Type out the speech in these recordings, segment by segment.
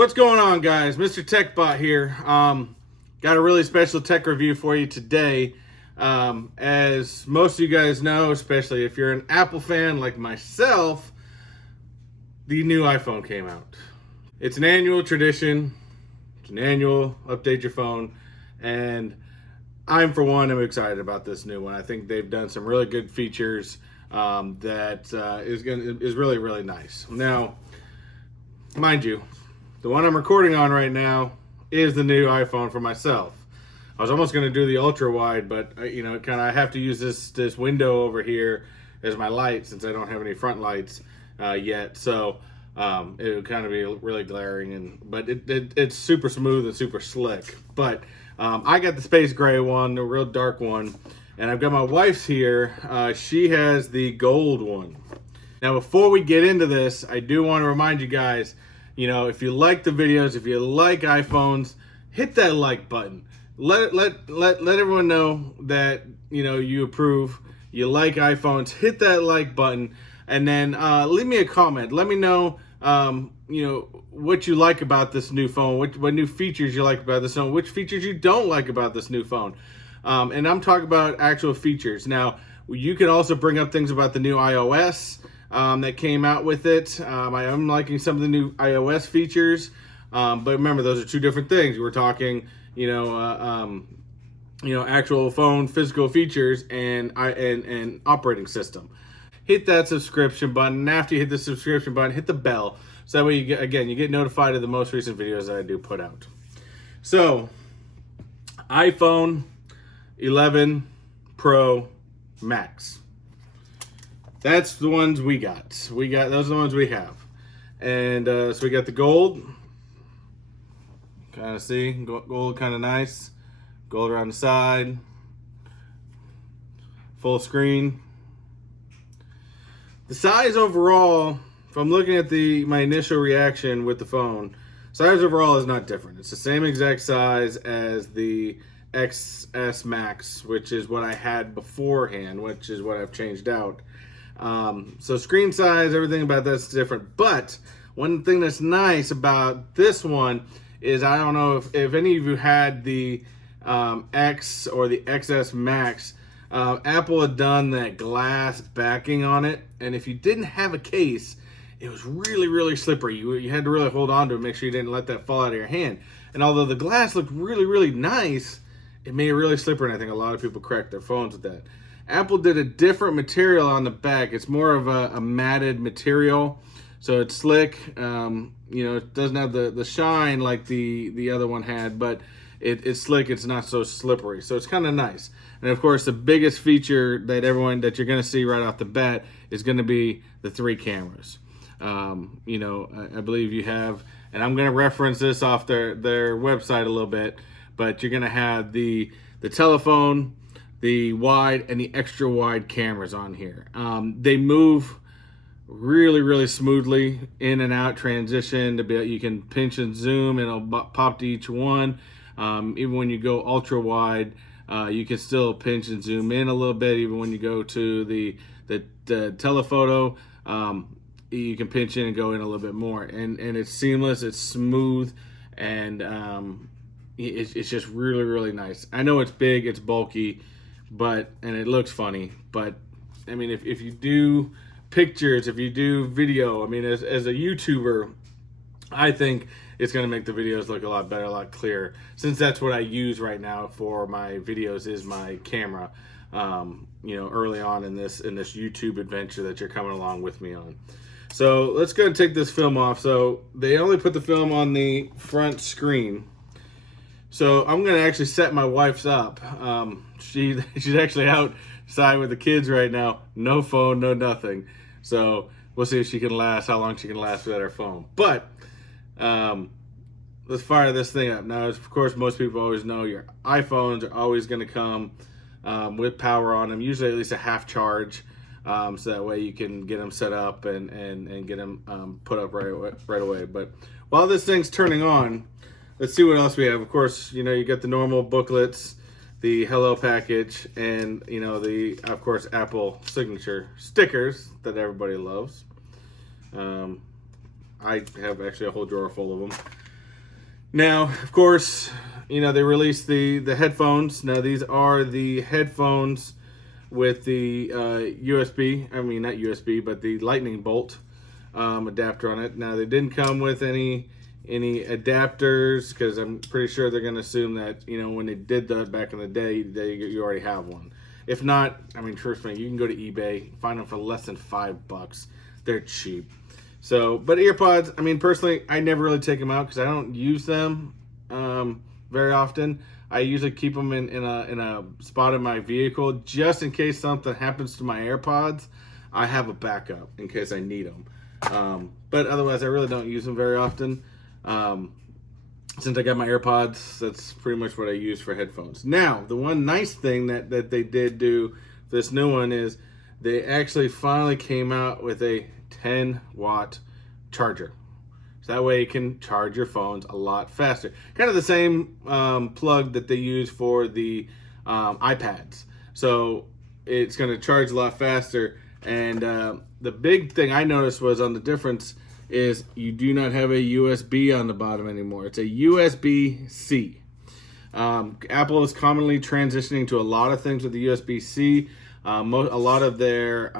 What's going on, guys? Mr. TechBot here. Got a really special tech review for you today. As most of you guys know, especially if you're an Apple fan like myself, the new iPhone came out. It's an annual tradition. It's an annual update your phone, and I'm for one, I'm excited about this new one. I think they've done some really good features that is really, really nice. Now, mind you, the one I'm recording on right now is the new iPhone for myself. I was almost going to do the ultra wide, but I have to use this window over here as my light since I don't have any front lights yet. So it would kind of be really glaring, but it's super smooth and super slick. But I got the space gray one, the real dark one, and I've got my wife's here. She has the gold one. Now, before we get into this, I do want to remind you guys, if you like the videos, if you like iPhones, hit that like button. Let everyone know that you approve, you like iPhones. Hit that like button, and then leave me a comment. Let me know what you like about this new phone, what new features you like about this phone, which features you don't like about this new phone. And I'm talking about actual features. Now, you can also bring up things about the new iOS that came out with it. I am liking some of the new iOS features, but remember, those are two different things. We're talking, actual phone physical features and operating system. Hit that subscription button, and after you hit the subscription button, hit the bell, so that way you get notified of the most recent videos that I do put out. So, iPhone 11 Pro Max. That's the ones we got. Those are the ones we have. And so we got the gold. Kind of see, gold kind of nice. Gold around the side. Full screen. The size overall, if I'm looking at my initial reaction with the phone, size overall is not different. It's the same exact size as the XS Max, which is what I had beforehand, which is what I've changed out. So screen size, everything about that's different. But one thing that's nice about this one is, I don't know if any of you had the X or the XS Max. Apple had done that glass backing on it, and if you didn't have a case, it was really, really slippery. You had to really hold on to it, make sure you didn't let that fall out of your hand. And although the glass looked really, really nice, it made it really slippery, and I think a lot of people cracked their phones with that. Apple did a different material on the back. It's more of a matted material, so it's slick. It doesn't have the shine like the other one had, but it's slick. It's not so slippery, so it's kind of nice. And of course, the biggest feature that you're going to see right off the bat is going to be the 3 cameras. I believe you have, and I'm going to reference this off their website a little bit, but you're going to have the telephone, the wide, and the extra wide cameras on here. They move really, really smoothly in and out, transition to be. You can pinch and zoom, and it'll pop to each one. Even when you go ultra wide, you can still pinch and zoom in a little bit. Even when you go to the telephoto, you can pinch in and go in a little bit more. And it's seamless, it's smooth, and it's just really, really nice. I know it's big, it's bulky, and it looks funny, but I mean, if you do pictures, if you do video, I mean, as a YouTuber, I think it's going to make the videos look a lot better, a lot clearer, since that's what I use right now for my videos, is my camera. Early on in this YouTube adventure that you're coming along with me on. So let's go and take this film off. So they only put the film on the front screen. So I'm going to actually set my wife's up. She's actually outside with the kids right now. No phone, no nothing. So we'll see if she can last, how long she can last without her phone. But let's fire this thing up. Now, of course, most people always know your iPhones are always going to come with power on them, usually at least a half charge. So that way you can get them set up and get them put up right away. But while this thing's turning on, let's see what else we have. Of course, you got the normal booklets, the hello package, and the, of course, Apple signature stickers that everybody loves. I have actually a whole drawer full of them. Now, of course, they released the headphones. Now these are the headphones with the USB. I mean, not USB, but the lightning bolt adapter on it. Now they didn't come with any adapters because I'm pretty sure they're going to assume that when they did that back in the day, you already have one. If not, I mean, trust me, you can go to eBay, find them for less than $5. They're cheap. So, but earpods, I mean, personally, I never really take them out because I don't use them very often. I usually keep them in a spot in my vehicle just in case something happens to my AirPods. I have a backup in case I need them. But otherwise, I really don't use them very often. Since I got my AirPods, that's pretty much what I use for headphones. Now, the one nice thing that they did do for this new one is they actually finally came out with a 10-watt charger. So that way you can charge your phones a lot faster. Kind of the same plug that they use for the iPads. So it's going to charge a lot faster. And the big thing I noticed was on the difference is you do not have a USB on the bottom anymore. It's a USB-C. Apple is commonly transitioning to a lot of things with the USB-C. A lot of their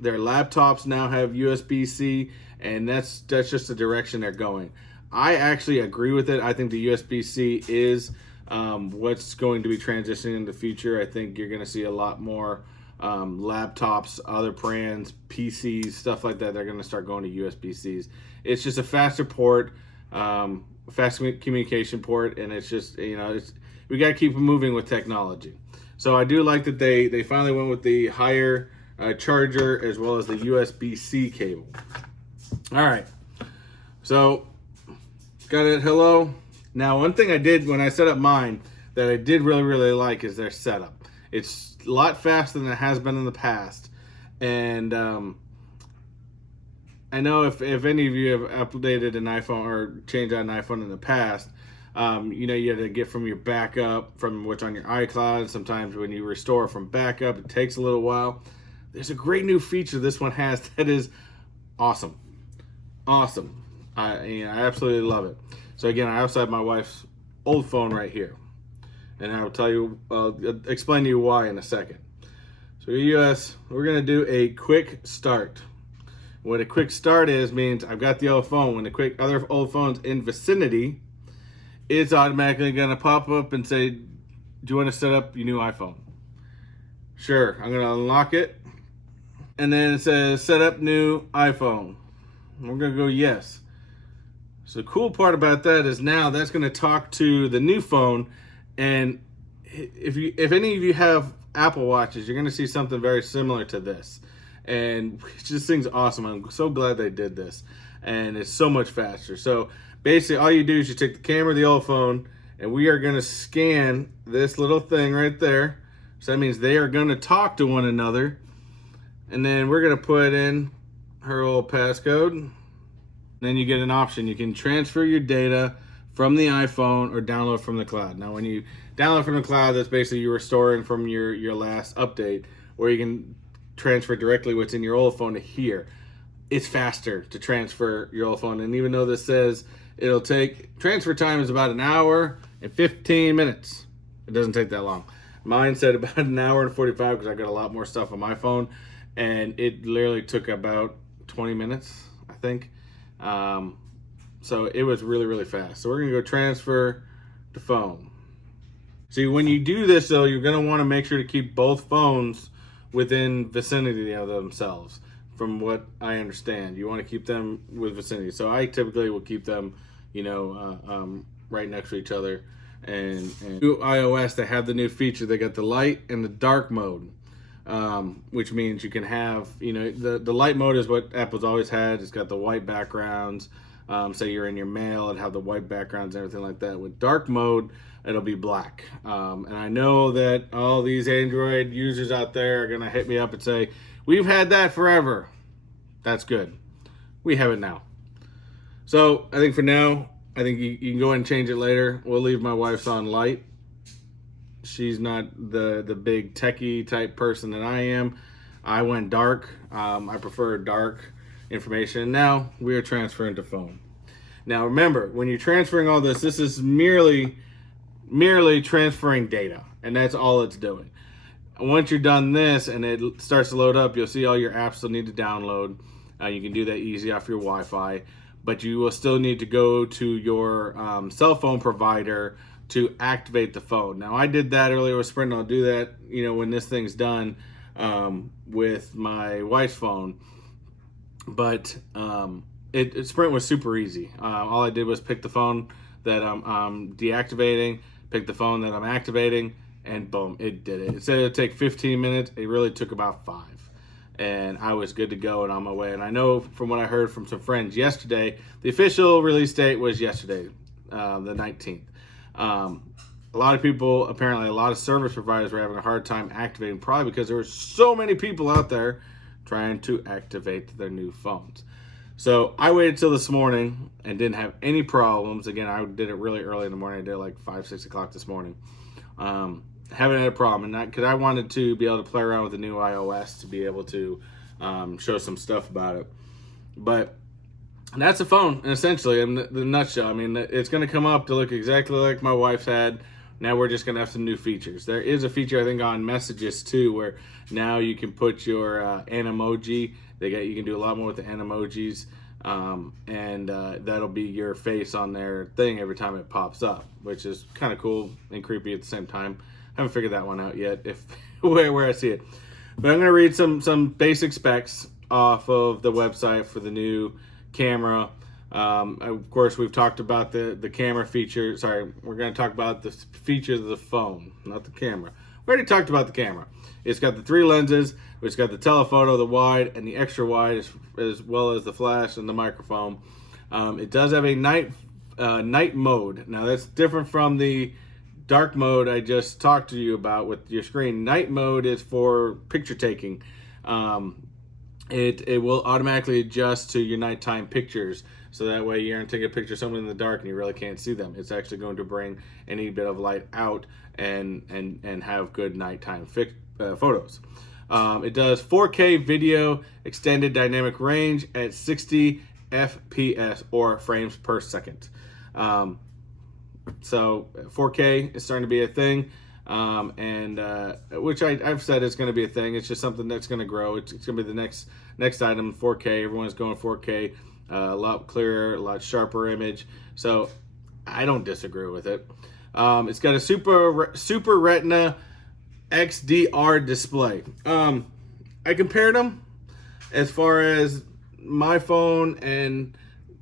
laptops now have USB-C, and that's just the direction they're going. I actually agree with it. I think the USB-C is what's going to be transitioning in the future. I think you're going to see a lot more laptops, other brands, PCs, stuff like that. They're going to start going to USB-Cs. It's just a faster port, fast communication port, and it's just we got to keep moving with technology. So I do like that they finally went with the higher charger as well as the USB-C cable. All right, so got it. Hello. Now, one thing I did when I set up mine that I did really like is their setup. It's a lot faster than it has been in the past, and I know if any of you have updated an iPhone or changed out an iPhone in the past, you had to get from your backup from what's on your iCloud. Sometimes when you restore from backup, it takes a little while. There's a great new feature this one has that is awesome. I absolutely love it. So again, I also have my wife's old phone right here, and I'll tell you, explain to you why in a second. So US, we're gonna do a quick start. What a quick start is means I've got the old phone. When the other old phone's in vicinity, it's automatically gonna pop up and say, "Do you want to set up your new iPhone?" Sure, I'm gonna unlock it, and then it says "Set up new iPhone." We're gonna go yes. So the cool part about that is now that's gonna talk to the new phone, and if any of you have Apple Watches, you're gonna see something very similar to this. And this thing's awesome. I'm so glad they did this, and it's so much faster. So basically, all you do is you take the camera of the old phone, and we are going to scan this little thing right there. So that means they are going to talk to one another, and then we're going to put in her old passcode. Then you get an option. You can transfer your data from the iPhone or download from the cloud. Now, when you download from the cloud, that's basically you restoring from your last update, or you can transfer directly what's in your old phone to here. It's faster to transfer your old phone, and even though this says it'll take, transfer time is about an hour and 15 minutes. It doesn't take that long. Mine said about an hour and 45 because I got a lot more stuff on my phone, and it literally took about 20 minutes, I think. So it was really fast. So we're gonna go transfer the phone. See, when you do this though, you're gonna want to make sure to keep both phones within vicinity of themselves. From what I understand, you want to keep them with vicinity. So I typically will keep them, right next to each other. And new iOS, they have the new feature. They got the light and the dark mode, which means you can have, the light mode is what Apple's always had. It's got the white backgrounds. Say you're in your mail and have the white backgrounds and everything like that. With dark mode, it'll be black. And I know that all these Android users out there are going to hit me up and say, "We've had that forever." That's good. We have it now. So I think for now, I think you can go ahead and change it later. We'll leave my wife's on light. She's not the big techie type person that I am. I went dark. I prefer dark information. Now we are transferring to phone. Now remember, when you're transferring all this, this is merely transferring data, and that's all it's doing. Once you're done this and it starts to load up, you'll see all your apps you'll need to download. You can do that easy off your Wi-Fi, but you will still need to go to your cell phone provider to activate the phone. Now, I did that earlier with Sprint. I'll do that, when this thing's done with my wife's phone. But Sprint was super easy. All I did was pick the phone that I'm deactivating, pick the phone that I'm activating, and boom, it did it. It said it would take 15 minutes. It really took about 5. And I was good to go and on my way. And I know from what I heard from some friends yesterday, the official release date was yesterday, the 19th. A lot of people, apparently a lot of service providers were having a hard time activating, probably because there were so many people out there trying to activate their new phones. So I waited till this morning and didn't have any problems. Again, I did it really early in the morning. I did it like 5, 6 o'clock this morning. Haven't had a problem, and because I wanted to be able to play around with the new iOS to be able to show some stuff about it. But that's a phone, essentially, in the nutshell. I mean, it's going to come up to look exactly like my wife's had. Now we're just going to have some new features. There is a feature, I think, on messages, too, where now you can put your Animoji. You can do a lot more with the Animojis, and that'll be your face on their thing every time it pops up, which is kind of cool and creepy at the same time. Haven't figured that one out yet, if where I see it. But I'm going to read some basic specs off of the website for the new camera. Of course, we've talked about the camera feature. Sorry, we're going to talk about the features of the phone, not the camera. We already talked about the camera. It's got the 3 lenses. It's got the telephoto, the wide, and the extra wide, as well as the flash and the microphone. It does have a night mode. Now, that's different from the dark mode I just talked to you about with your screen. Night mode is for picture taking. It will automatically adjust to your nighttime pictures, so that way you aren't taking a picture of someone in the dark and you really can't see them. It's actually going to bring any bit of light out and have good nighttime photos. It does 4K video extended dynamic range at 60 FPS or frames per second. So 4K is starting to be a thing, which I've said is going to be a thing. It's just something that's going to grow. It's going to be the next item, 4K. Everyone's going 4K, a lot clearer, a lot sharper image. So I don't disagree with it. It's got a Super Retina XDR display. I compared them as far as my phone and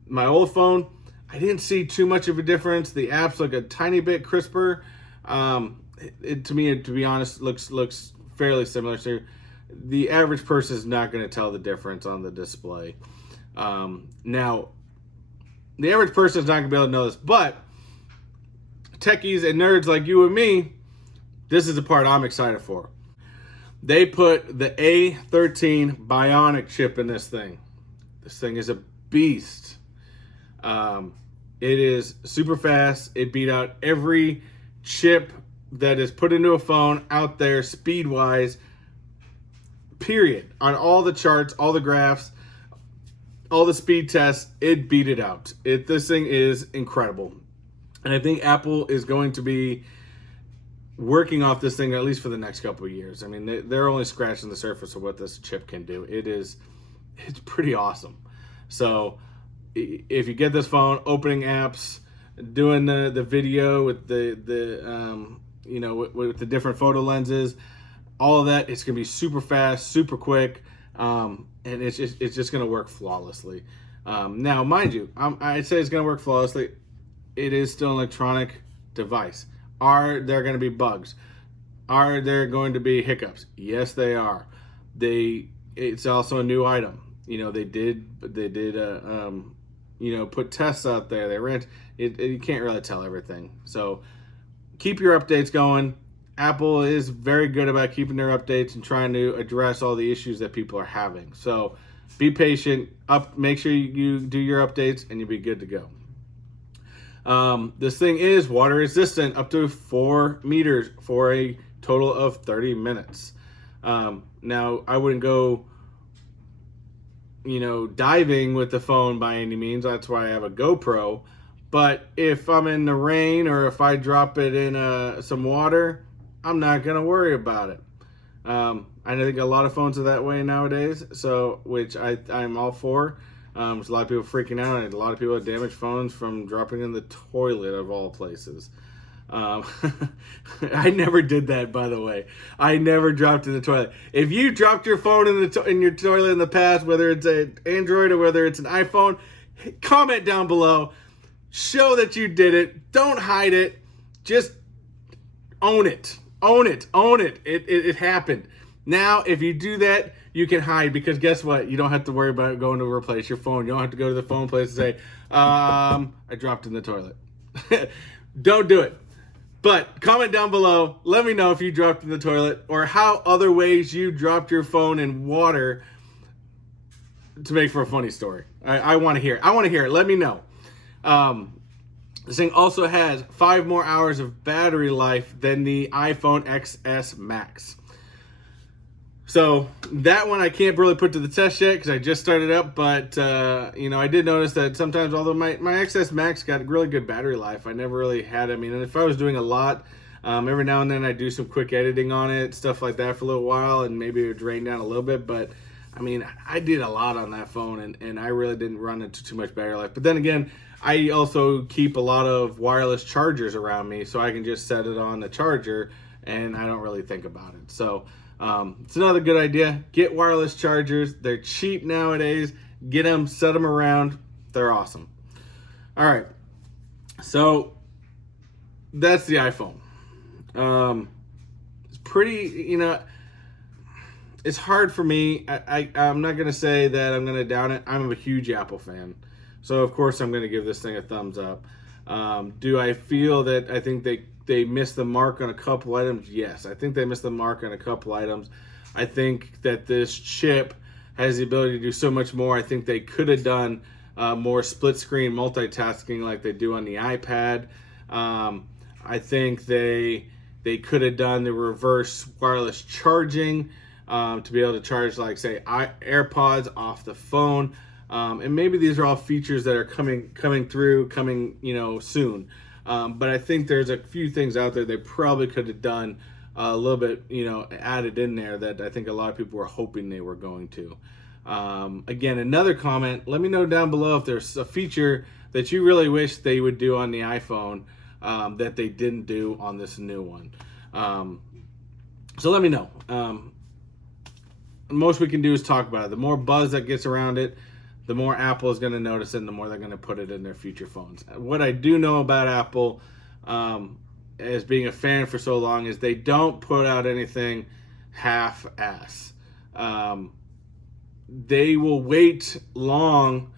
my old phone. I didn't see too much of a difference. The apps look a tiny bit crisper. To me, to be honest, looks fairly similar. So the average person is not going to tell the difference on the display. Now, the average person is not going to be able to know this, but techies and nerds like you and me, this is the part I'm excited for. They put the A13 Bionic chip in this thing. This thing is a beast. It is super fast. It beat out every chip that is put into a phone out there speed-wise, period. On all the charts, all the graphs, all the speed tests, it beat it out. This thing is incredible. And I think Apple is going to be working off this thing at least for the next couple of years. I mean, they're only scratching the surface of what this chip can do. It's pretty awesome. So if you get this phone, opening apps, doing the video with with the different photo lenses, all of that, it's gonna be super fast, super quick, and it's just gonna work flawlessly. Now, mind you, I'd say it's gonna work flawlessly. It is still an electronic device. Are there going to be bugs? Are there going to be hiccups? Yes, they are. It's also a new item. They did put tests out there. They ran it. You can't really tell everything. So keep your updates going. Apple is very good about keeping their updates and trying to address all the issues that people are having. So be patient. Make sure you do your updates and you'll be good to go. This thing is water resistant up to 4 meters for a total of 30 minutes. Now, I wouldn't go diving with the phone by any means. That's why I have a GoPro. But if I'm in the rain or if I drop it in some water, I'm not going to worry about it. I think a lot of phones are that way nowadays, so which I'm all for. There's a lot of people freaking out, and a lot of people have damaged phones from dropping in the toilet of all places. I never did that, by the way. I never dropped in the toilet. If you dropped your phone in your toilet in the past, whether it's an Android or whether it's an iPhone, comment down below. Show that you did it. Don't hide it. Just own it. Own it. Own it. It happened. Now, if you do that, you can hide, because guess what? You don't have to worry about going to replace your phone. You don't have to go to the phone place and say, I dropped in the toilet. Don't do it. But comment down below. Let me know if you dropped in the toilet or how other ways you dropped your phone in water to make for a funny story. I want to hear it. I want to hear it. Let me know. This thing also has 5 more hours of battery life than the iPhone XS Max. So that one I can't really put to the test yet because I just started up, but I did notice that sometimes, although my XS Max got really good battery life, I never really had. I mean, if I was doing a lot, every now and then I do some quick editing on it, stuff like that for a little while, and maybe it would drain down a little bit. But I mean, I did a lot on that phone, and I really didn't run into too much battery life. But then again, I also keep a lot of wireless chargers around me, so I can just set it on the charger, and I don't really think about it. So it's another good idea. Get wireless chargers. They're cheap nowadays. Get them, set them around. They're awesome. All right. So that's the iPhone. It's pretty, it's hard for me. I'm not going to say that I'm going to down it. I'm a huge Apple fan. So, of course, I'm going to give this thing a thumbs up. Do I feel that I think they missed the mark on a couple items? Yes, I think they missed the mark on a couple items. I think that this chip has the ability to do so much more. I think they could have done more split-screen multitasking like they do on the iPad. I think they could have done the reverse wireless charging to be able to charge, like, say, AirPods off the phone. And maybe these are all features that are coming soon. But I think there's a few things out there they probably could have done a little bit, added in there that I think a lot of people were hoping they were going to. Again, another comment, let me know down below if there's a feature that you really wish they would do on the iPhone that they didn't do on this new one. So let me know. Most we can do is talk about it. The more buzz that gets around it, the more Apple is going to notice it and the more they're going to put it in their future phones. What I do know about Apple, as being a fan for so long, is they don't put out anything half-ass. They will wait long,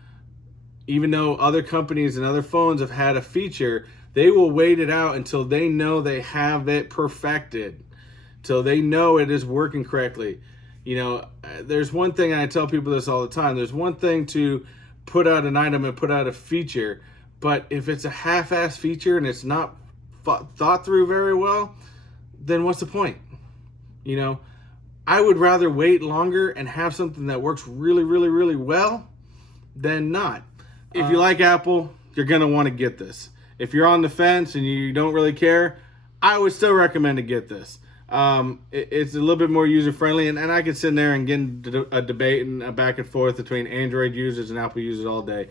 even though other companies and other phones have had a feature, they will wait it out until they know they have it perfected, till they know it is working correctly. There's one thing, and I tell people this all the time, there's one thing to put out an item and put out a feature, but if it's a half-ass feature and it's not thought through very well, then what's the point? I would rather wait longer and have something that works really, really, really well than not. If you like Apple, you're going to want to get this. If you're on the fence and you don't really care, I would still recommend to get this. It's a little bit more user-friendly, and I could sit in there and get into a debate and a back and forth between Android users and Apple users all day.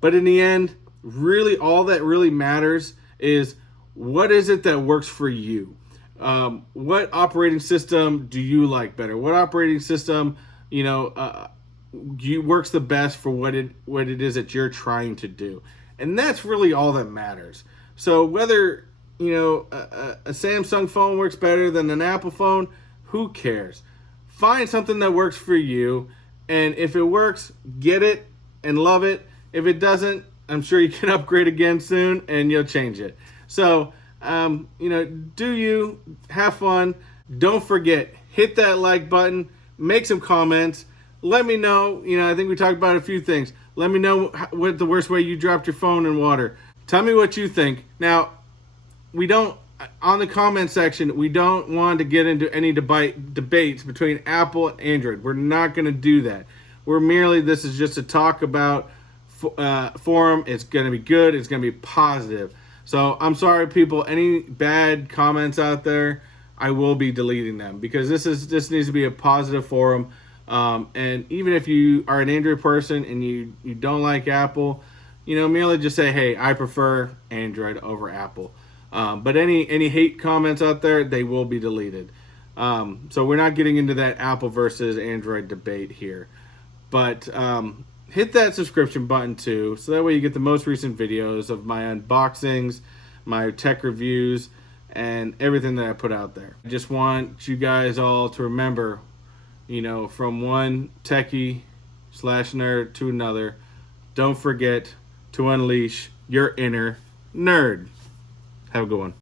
But in the end, really all that really matters is what is it that works for you? What operating system do you like better? What operating system, works the best for what it is that you're trying to do? And that's really all that matters. So whether a Samsung phone works better than an Apple phone, who cares? Find something that works for you, and if it works, get it and love it. If it doesn't, I'm sure you can upgrade again soon and you'll change it. So, do you have fun? Don't forget, hit that like button, make some comments. Let me know, I think we talked about a few things. Let me know what the worst way you dropped your phone in water. Tell me what you think. Now, on the comment section, we don't want to get into any debates between Apple and Android. We're not going to do that. This is just to talk about forum. It's going to be good. It's going to be positive. So I'm sorry, people. Any bad comments out there, I will be deleting them, because this needs to be a positive forum. And even if you are an Android person and you don't like Apple, merely just say, hey, I prefer Android over Apple. But any hate comments out there, they will be deleted. So we're not getting into that Apple versus Android debate here. But hit that subscription button too, so that way you get the most recent videos of my unboxings, my tech reviews, and everything that I put out there. I just want you guys all to remember, from one techie/nerd to another, don't forget to unleash your inner nerd. Have a good one.